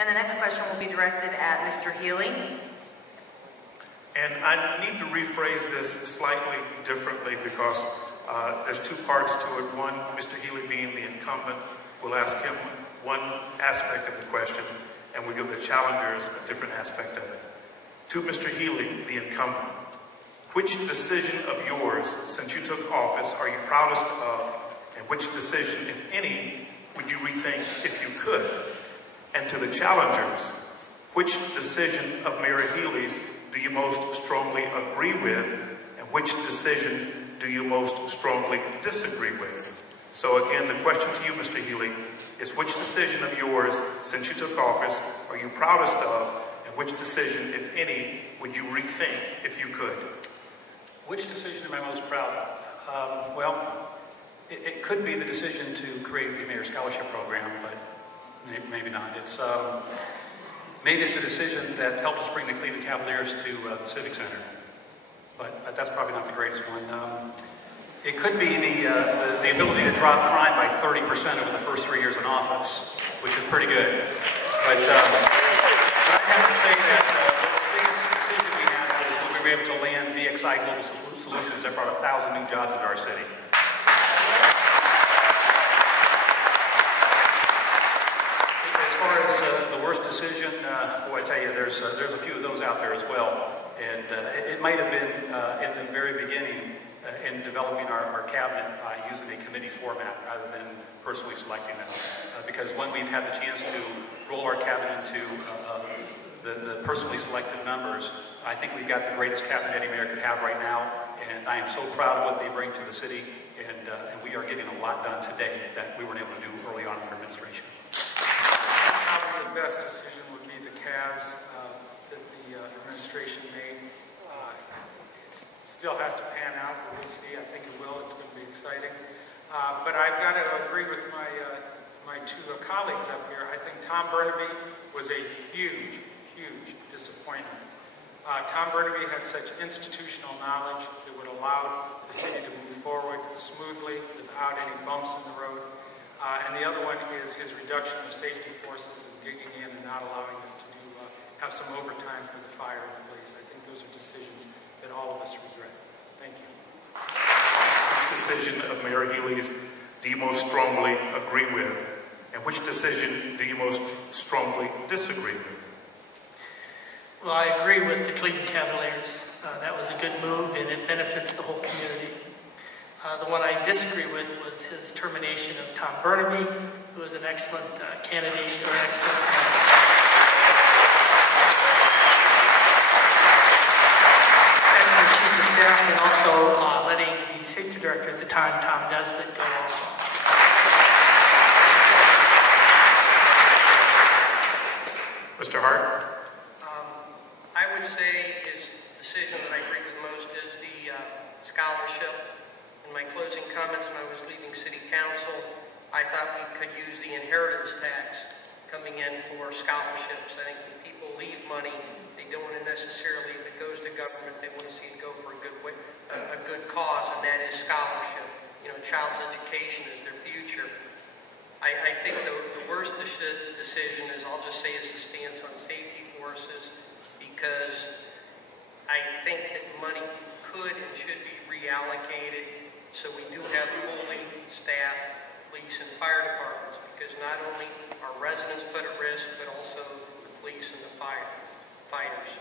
And the next question will be directed at Mr. Healy. And I need to rephrase this slightly differently because there's two parts to it. One, Mr. Healy being the incumbent, we'll ask him one aspect of the question, and we'll give the challengers a different aspect of it. To Mr. Healy, the incumbent, which decision of yours since you took office are you proudest of, and which decision, if any, would you rethink if you could? And to the challengers, which decision of Mayor Healy's do you most strongly agree with, and which decision do you most strongly disagree with? So again, the question to you, Mr. Healy, is which decision of yours since you took office are you proudest of, and which decision, if any, would you rethink if you could? Which decision am I most proud of? Well, it could be the decision to create the Mayor Scholarship Program, but maybe not. Maybe it's a decision that helped us bring the Cleveland Cavaliers to the Civic Center, but that's probably not the greatest one. It could be the ability to drop crime by 30% over the first 3 years in office, which is pretty good. But I have to say that the biggest decision we had was when we were able to land VXI Global Solutions that brought 1,000 new jobs into our city. As far as the worst decision, boy, I tell you, there's a few of those out there as well. And it might have been in the very beginning in developing our cabinet by using a committee format rather than personally selecting them. Because when we've had the chance to roll our cabinet into the personally selected members, I think we've got the greatest cabinet any mayor could have right now. And I am so proud of what they bring to the city. And we are getting a lot done today that we weren't able to do early on in our administration. Probably the best decision would be the Cavs that the administration made. It still has to pan out, but we'll see. I think it will. It's going to be exciting. But I've got to agree with my two colleagues up here. I think Tom Burnaby was a huge, huge disappointment. Tom Burnaby had such institutional knowledge that would allow the city to move forward smoothly without any bumps in the road. And the other one is his reduction of safety forces and digging in and not allowing us to have some overtime for the fire and police. I think those are decisions that all of us regret. Thank you. Which decision of Mayor Healy's do you most strongly agree with? And which decision do you most strongly disagree with? Well, I agree with the Cleveland Cavaliers. That was a good move, and it benefits the whole community. The one I disagree with was his termination of Tom Burnaby, who was an excellent candidate, or an excellent chief of staff, and also letting the safety director at the time, Tom Desmond, go also. Mr. Hart? I would say his decision that I agree with most is the scholarship. In my closing comments when I was leaving City Council, I thought we could use the inheritance tax coming in for scholarships. I think when people leave money, they don't want to necessarily, if it goes to government, they want to see it go for a good cause, and that is scholarship. You know, child's education is their future. I think the worst decision is, I'll just say, is the stance on safety forces, because I think that money could and should be reallocated so we do have fully staffed police and fire departments, because not only are residents put at risk, but also the police and the firefighters.